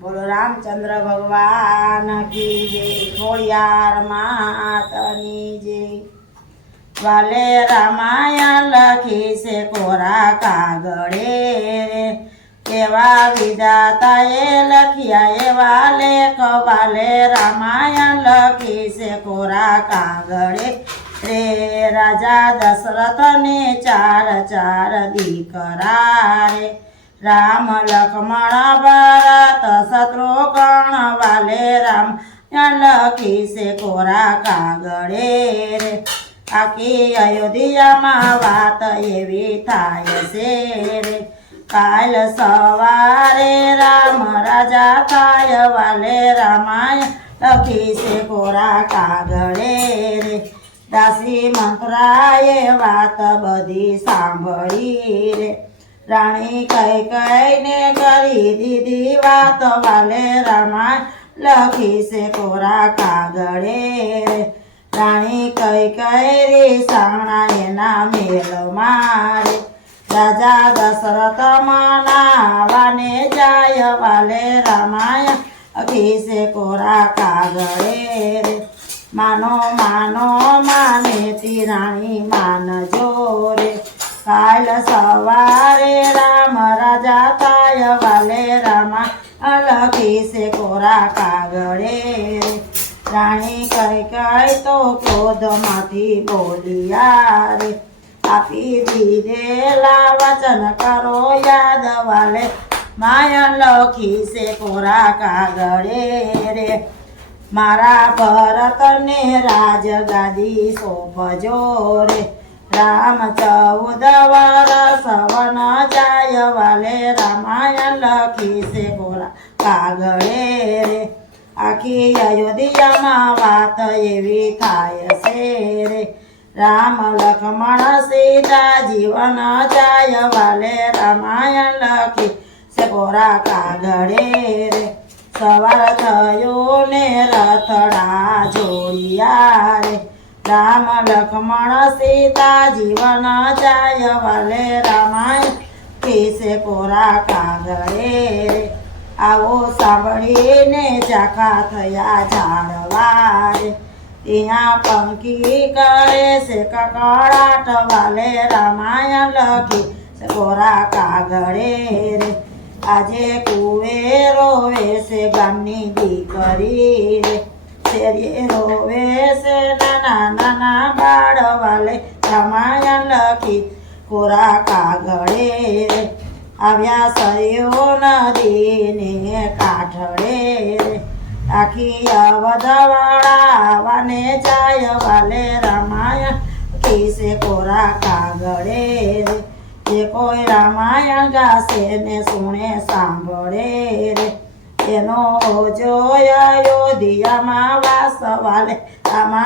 बोलो रामचंद्र भगवान की जय। खोड़ियार मातनी जय। वाले रामायण लखी से कोरा कागड़े केवा विधाताए लखिया एवा लेख वाले रामायण लखी से कोरा कागड़े रे राजा दशरथ ने चार चार दीकरा रे राम लक्ष्मण भरत शत्रुघ्न वाले राम लखी से कोरा कागड़े रे आखी अयोध्या में वात एवी थाय से रे काल सवारे राम राजा थाय वाले रामायण लखी से कोरा कागड़े रे दासी मंत्राए वात बधी सांभळी रे राणी कैकेयी ने करी दीदी वात वाले रामायण लखी से कोरा कागड़े रे राणी कैकेयी सावणा एना मेल मारे राजा दशरथ मनावाने जाय वाले रामायण लखी से कोरा कागड़े रे मानो मानो माने ती राणी मान जोरे काल सवारे राम राजा थाय वाले रामायण लखी से कोरा कागड़े रे राणी कैकेयी तो क्रोध माथी बोलिया रे आपी दीधेला वचन करो याद वाले रामायण लखी से कोरा कागड़े रे मारा भरत ने राजगादी सोंपजो रे राम 14 वर्ष वन जाय वाले रामायण लखी से कोरा कागड़े रे आखी अयोध्या में वात एवी थाय से रे राम लक्ष्मण सीता जीवन जाय वाले रामायण लखी से कोरा कागड़े रे सवार थयो ने रथड़ा जोड़िया रे राम लक्ष्मण सीता जीवन जाय वाले रामायण लखी से कोरा कागड़े रे आवो सांभळीने झाका थया झाड़वा रे तिया पंखी करे से ककड़ाट वाले रामायण लखी से कोरा कागड़े रे आजे कुए रोवे से गामनी दीकरी रे शेरे रोवे से नाना नाना बाळ वाले रामायण लखी कोरा कागड़े रे આવ્યા સરયો નદીને કાંઠળે રે આખી અવધવાળા વાને જાય વાલે રામાયણ લખી से कोरा कागड़े रे जे कोई रामायण गासे ने सुने सांभळे रे एनो जोय अयोध्या में वास वाले रामायण